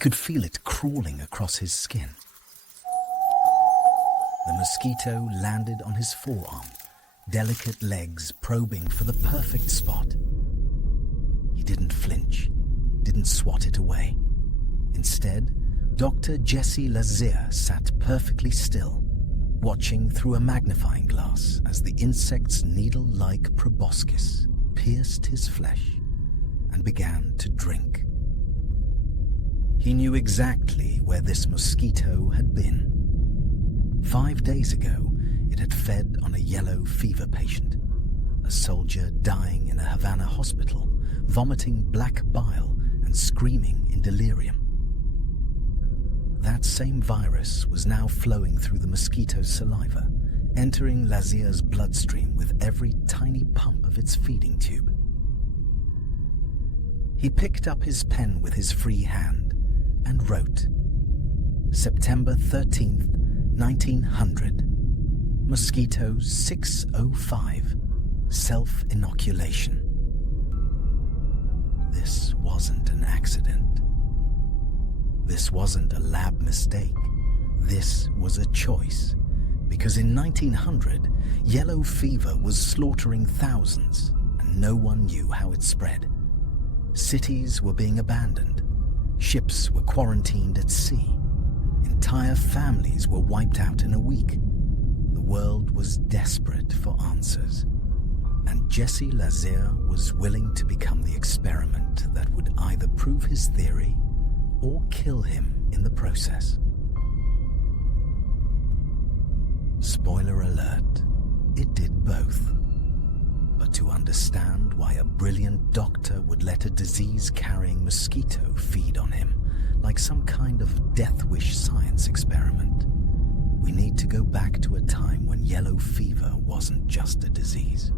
could feel it crawling across his skin. The mosquito landed on his forearm, delicate legs probing for the perfect spot. He didn't flinch, didn't swat it away. Instead, Dr. Jesse Lazier sat perfectly still, watching through a magnifying glass as the insect's needle-like proboscis pierced his flesh and began to drink. He knew exactly where this mosquito had been. 5 days ago, it had fed on a yellow fever patient, a soldier dying in a Havana hospital, vomiting black bile and screaming in delirium. That same virus was now flowing through the mosquito's saliva, entering Lazier's bloodstream with every tiny pump of its feeding tube. He picked up his pen with his free hand and wrote, September 13th, 1900, Mosquito 605, self-inoculation. This wasn't an accident. This wasn't a lab mistake. This was a choice. Because in 1900, yellow fever was slaughtering thousands, and no one knew how it spread. Cities were being abandoned. Ships were quarantined at sea. Entire families were wiped out in a week. The world was desperate for answers. And Jesse Lazier was willing to become the experiment that would either prove his theory or kill him in the process. Spoiler alert, it did both. But to understand why a brilliant doctor would let a disease-carrying mosquito feed on him, like some kind of death wish science experiment, we need to go back to a time when yellow fever wasn't just a disease.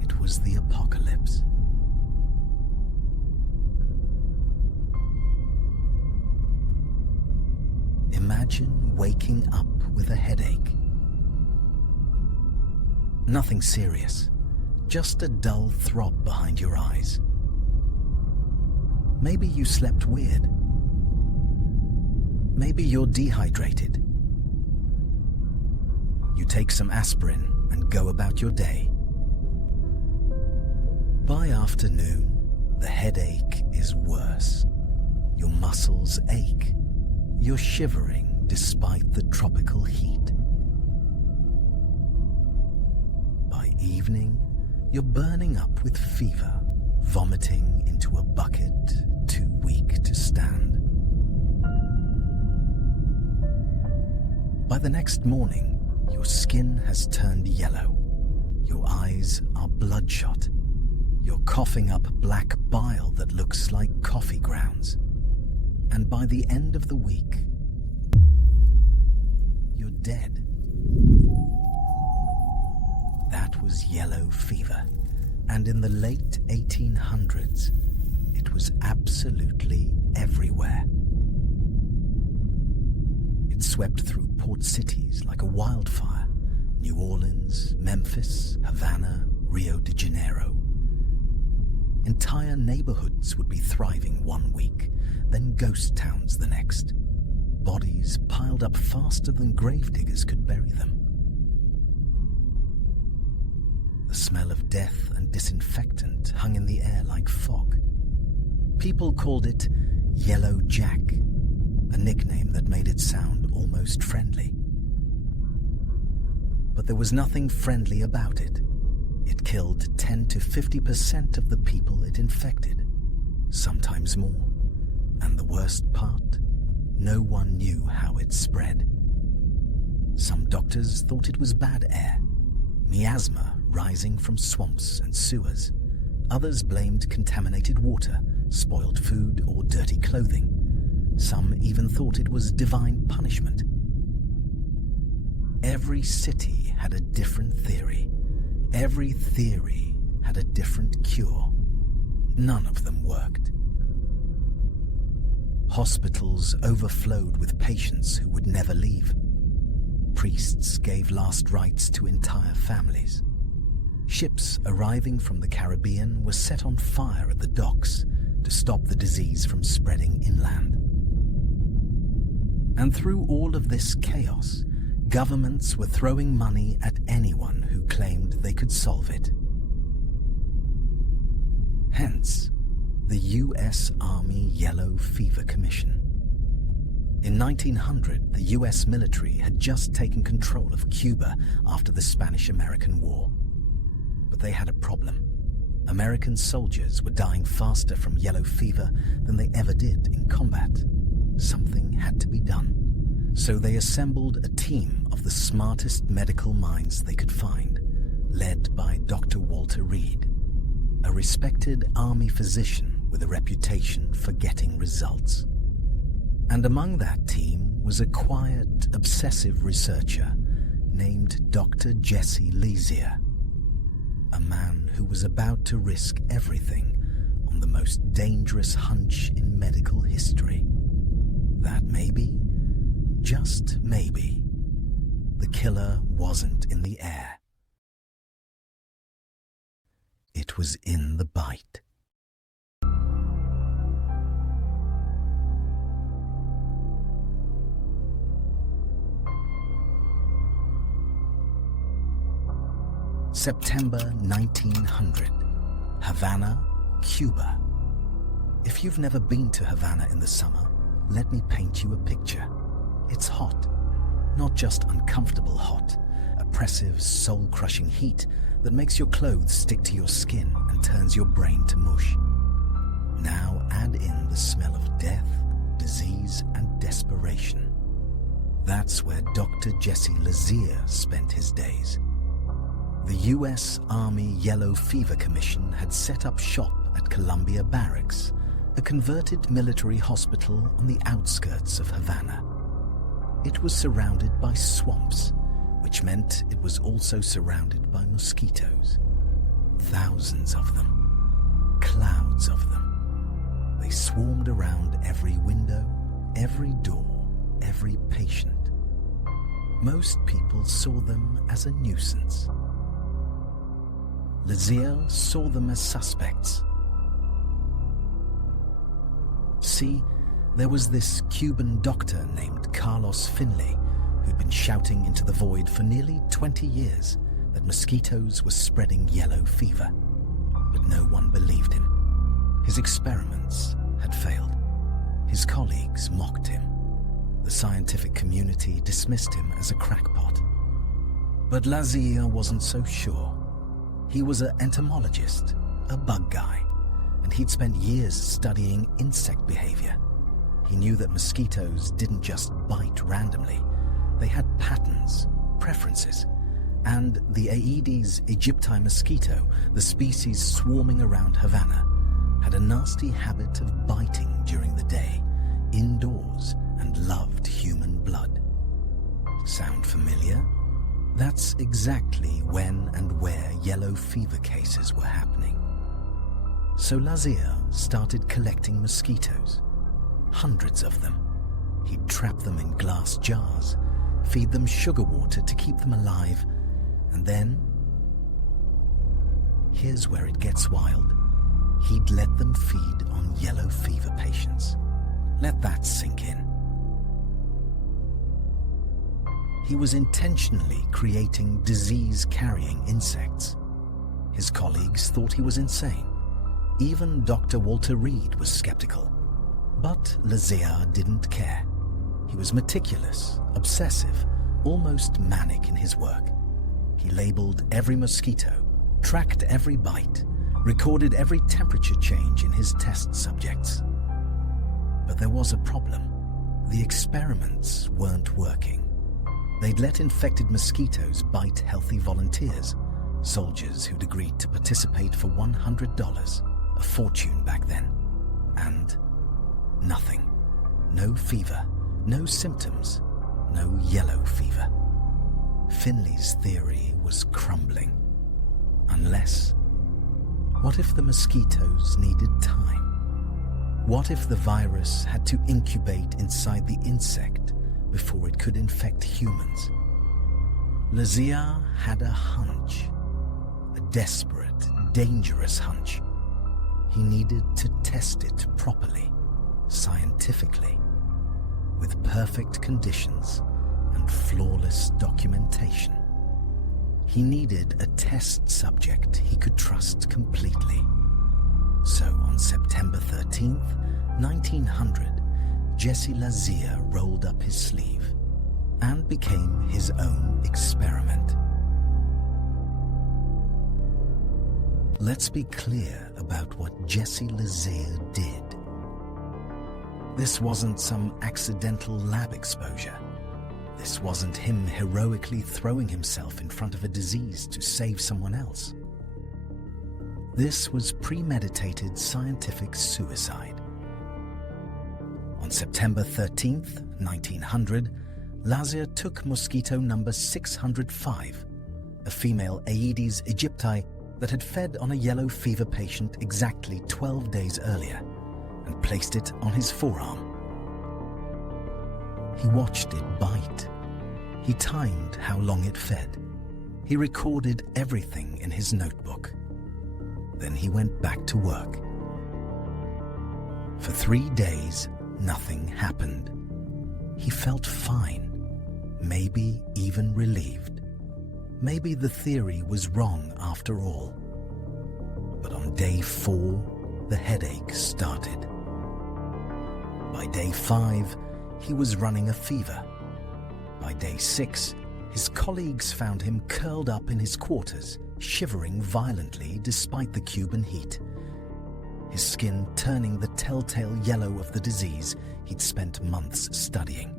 It was the apocalypse. Imagine waking up with a headache. Nothing serious, just a dull throb behind your eyes. Maybe you slept weird. Maybe you're dehydrated. You take some aspirin and go about your day. By afternoon, the headache is worse. Your muscles ache. You're shivering despite the tropical heat. By evening, you're burning up with fever, vomiting into a bucket too weak to stand. By the next morning, your skin has turned yellow. Your eyes are bloodshot. You're coughing up black bile that looks like coffee grounds. And by the end of the week, you're dead. That was yellow fever, and in the late 1800s, it was absolutely everywhere. It swept through port cities like a wildfire: New Orleans, Memphis, Havana, Rio de Janeiro. Entire neighborhoods would be thriving one week, then ghost towns the next. Bodies piled up faster than gravediggers could bury them. The smell of death and disinfectant hung in the air like fog. People called it Yellow Jack, a nickname that made it sound almost friendly. But there was nothing friendly about it. It killed 10 to 50% of the people it infected, sometimes more. And the worst part, no one knew how it spread. Some doctors thought it was bad air, miasma rising from swamps and sewers. Others blamed contaminated water, spoiled food, or dirty clothing. Some even thought it was divine punishment. Every city had a different theory. Every theory had a different cure. None of them worked. Hospitals overflowed with patients who would never leave. Priests gave last rites to entire families. Ships arriving from the Caribbean were set on fire at the docks to stop the disease from spreading inland. And through all of this chaos, governments were throwing money at anyone who claimed they could solve it. Hence, the U.S. Army Yellow Fever Commission. In 1900, the U.S. military had just taken control of Cuba after the Spanish-American War. But they had a problem. American soldiers were dying faster from yellow fever than they ever did in combat. Something had to be done. So they assembled a team of the smartest medical minds they could find, led by Dr. Walter Reed, a respected army physician with a reputation for getting results. And among that team was a quiet, obsessive researcher named Dr. Jesse Lazier, a man who was about to risk everything on the most dangerous hunch in medical history. That maybe, just maybe, the killer wasn't in the air. It was in the bite. September 1900, Havana, Cuba. If you've never been to Havana in the summer, let me paint you a picture. It's hot. Not just uncomfortable hot, oppressive, soul-crushing heat that makes your clothes stick to your skin and turns your brain to mush. Now add in the smell of death, disease, and desperation. That's where Dr. Jesse Lazier spent his days. The U.S. Army Yellow Fever Commission had set up shop at Columbia Barracks, a converted military hospital on the outskirts of Havana. It was surrounded by swamps, which meant it was also surrounded by mosquitoes. Thousands of them, clouds of them. They swarmed around every window, every door, every patient. Most people saw them as a nuisance. Lazier saw them as suspects. See, there was this Cuban doctor named Carlos Finley who'd been shouting into the void for nearly 20 years that mosquitoes were spreading yellow fever. But no one believed him. His experiments had failed. His colleagues mocked him. The scientific community dismissed him as a crackpot. But Lazier wasn't so sure. He was an entomologist, a bug guy, and he'd spent years studying insect behavior. He knew that mosquitoes didn't just bite randomly. They had patterns, preferences, and the Aedes aegypti mosquito, the species swarming around Havana, had a nasty habit of biting during the day, indoors, and loved human blood. Sound familiar? That's exactly when and where yellow fever cases were happening. So Lazier started collecting mosquitoes, hundreds of them. He'd trap them in glass jars, feed them sugar water to keep them alive, and then, here's where it gets wild, he'd let them feed on yellow fever patients. Let that sink in. He was intentionally creating disease-carrying insects. His colleagues thought he was insane. Even Dr. Walter Reed was skeptical. But Lazier didn't care. He was meticulous, obsessive, almost manic in his work. He labeled every mosquito, tracked every bite, recorded every temperature change in his test subjects. But there was a problem. The experiments weren't working. They'd let infected mosquitoes bite healthy volunteers, soldiers who'd agreed to participate for $100, a fortune back then. And nothing. No fever, no symptoms, no yellow fever. Finley's theory was crumbling. Unless, what if the mosquitoes needed time? What if the virus had to incubate inside the insect before it could infect humans? Lazier had a hunch, a desperate, dangerous hunch. He needed to test it properly, scientifically, with perfect conditions and flawless documentation. He needed a test subject he could trust completely. So on September 13th, 1900, Jesse Lazier rolled up his sleeve and became his own experiment. Let's be clear about what Jesse Lazier did. This wasn't some accidental lab exposure. This wasn't him heroically throwing himself in front of a disease to save someone else. This was premeditated scientific suicide. On September 13th, 1900, Lazier took mosquito number 605, a female Aedes aegypti that had fed on a yellow fever patient exactly 12 days earlier, and placed it on his forearm. He watched it bite. He timed how long it fed. He recorded everything in his notebook. Then he went back to work. For 3 days, nothing happened. He felt fine, maybe even relieved. Maybe the theory was wrong after all. But on day 4, the headache started. By day 5, he was running a fever. By day 6, his colleagues found him curled up in his quarters, shivering violently despite the Cuban heat, his skin turning the telltale yellow of the disease he'd spent months studying.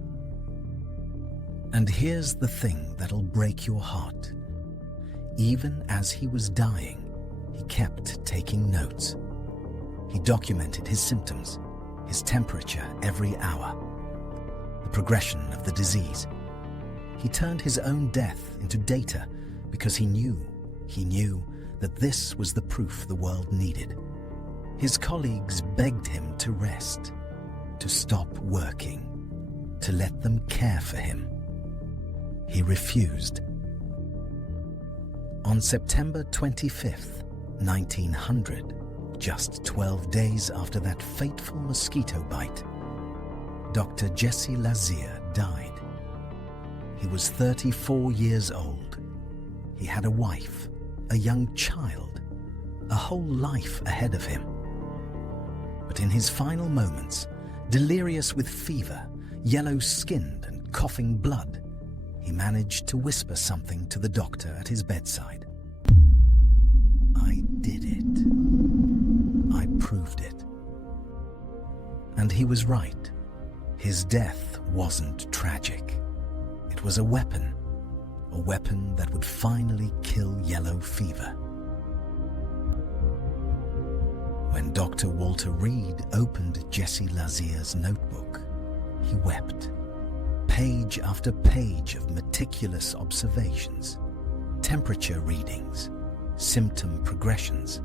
And here's the thing that'll break your heart. Even as he was dying, he kept taking notes. He documented his symptoms, his temperature every hour, the progression of the disease. He turned his own death into data because he knew that this was the proof the world needed. His colleagues begged him to rest, to stop working, to let them care for him. He refused. On September 25th, 1900, just 12 days after that fateful mosquito bite, Dr. Jesse Lazier died. He was 34 years old. He had a wife, a young child, a whole life ahead of him. But in his final moments, delirious with fever, yellow-skinned and coughing blood, he managed to whisper something to the doctor at his bedside. "I did it. I proved it." And he was right. His death wasn't tragic. It was a weapon that would finally kill yellow fever. When Dr. Walter Reed opened Jesse Lazier's notebook, he wept. Page after page of meticulous observations, temperature readings, symptom progressions,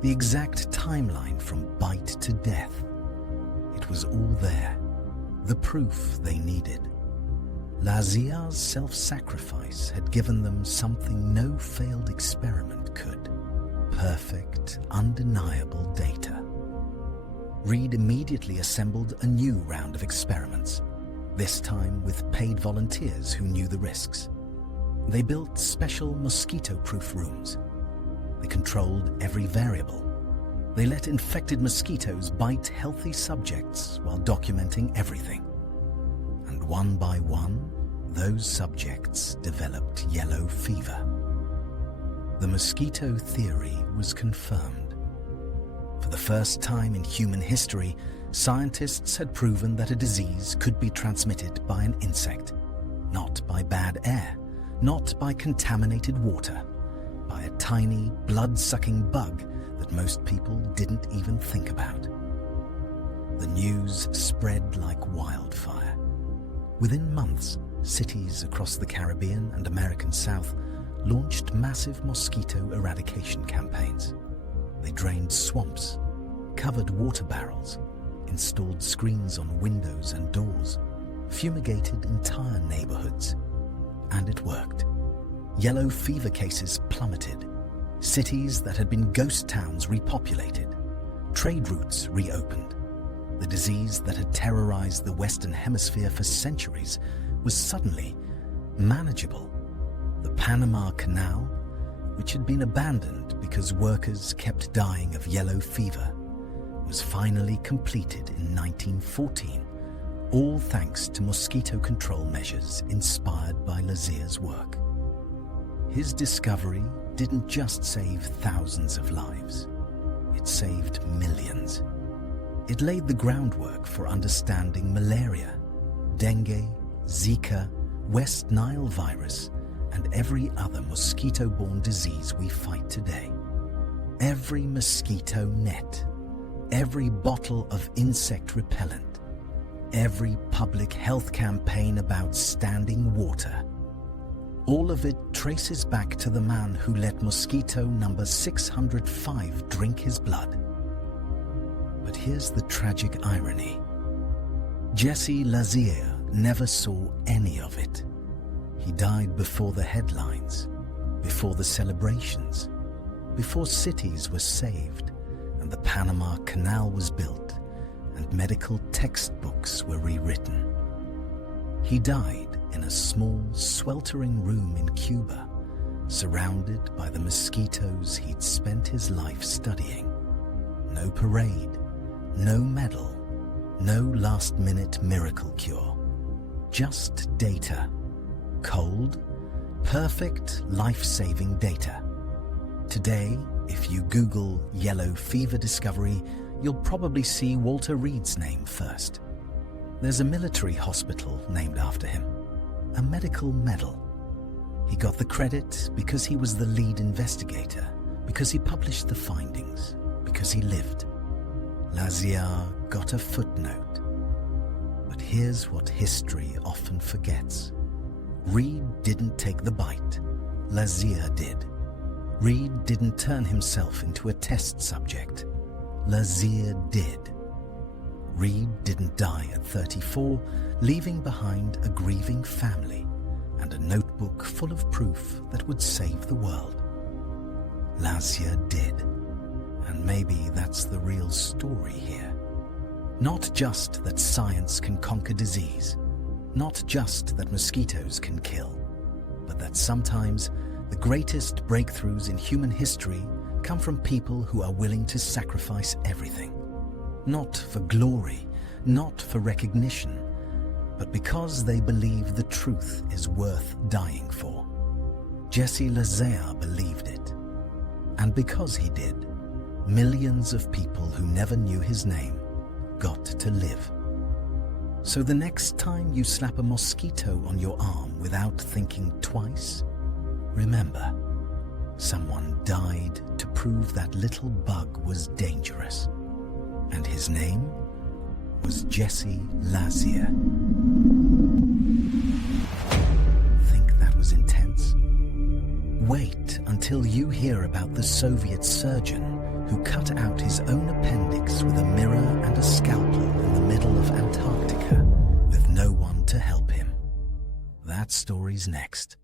the exact timeline from bite to death. It was all there, the proof they needed. Lazier's self-sacrifice had given them something no failed experiment could: perfect, undeniable data. Reed immediately assembled a new round of experiments, this time with paid volunteers who knew the risks. They built special mosquito-proof rooms. They controlled every variable. They let infected mosquitoes bite healthy subjects while documenting everything. And one by one, those subjects developed yellow fever. The mosquito theory was confirmed. For the first time in human history, scientists had proven that a disease could be transmitted by an insect, not by bad air, not by contaminated water, by a tiny, blood-sucking bug that most people didn't even think about. The news spread like wildfire. Within months, cities across the Caribbean and American South launched massive mosquito eradication campaigns. They drained swamps, covered water barrels, installed screens on windows and doors, fumigated entire neighborhoods. And it worked. Yellow fever cases plummeted. Cities that had been ghost towns repopulated, trade routes reopened. The disease that had terrorized the Western Hemisphere for centuries was suddenly manageable. The Panama Canal, which had been abandoned because workers kept dying of yellow fever, was finally completed in 1914, all thanks to mosquito control measures inspired by Lazier's work. His discovery didn't just save thousands of lives, it saved millions. It laid the groundwork for understanding malaria, dengue, Zika, West Nile virus, and every other mosquito-borne disease we fight today. Every mosquito net, every bottle of insect repellent, every public health campaign about standing water, all of it traces back to the man who let mosquito number 605 drink his blood. But here's the tragic irony. Jesse Lazier never saw any of it. He died before the headlines, before the celebrations, before cities were saved and the Panama Canal was built and medical textbooks were rewritten. He died in a small, sweltering room in Cuba, surrounded by the mosquitoes he'd spent his life studying. No parade, no medal, no last-minute miracle cure. Just data. Cold, perfect, life-saving data. Today, if you Google yellow fever discovery, you'll probably see Walter Reed's name first. There's a military hospital named after him, a medical medal. He got the credit because he was the lead investigator, because he published the findings, because he lived. Lazier got a footnote. But here's what history often forgets. Reed didn't take the bite. Lazier did. Reed didn't turn himself into a test subject. Lazier did. Reed didn't die at 34, leaving behind a grieving family and a notebook full of proof that would save the world. Lazier did. And maybe that's the real story here. Not just that science can conquer disease, not just that mosquitoes can kill, but that sometimes the greatest breakthroughs in human history come from people who are willing to sacrifice everything. Not for glory, not for recognition, but because they believe the truth is worth dying for. Jesse Lazier believed it. And because he did, millions of people who never knew his name got to live. So the next time you slap a mosquito on your arm without thinking twice, remember, someone died to prove that little bug was dangerous. And his name was Jesse Lazier. Think that was intense? Wait until you hear about the Soviet surgeon who cut out his own appendix with a mirror and a scalpel in the middle of Antarctica with no one to help him. That story's next.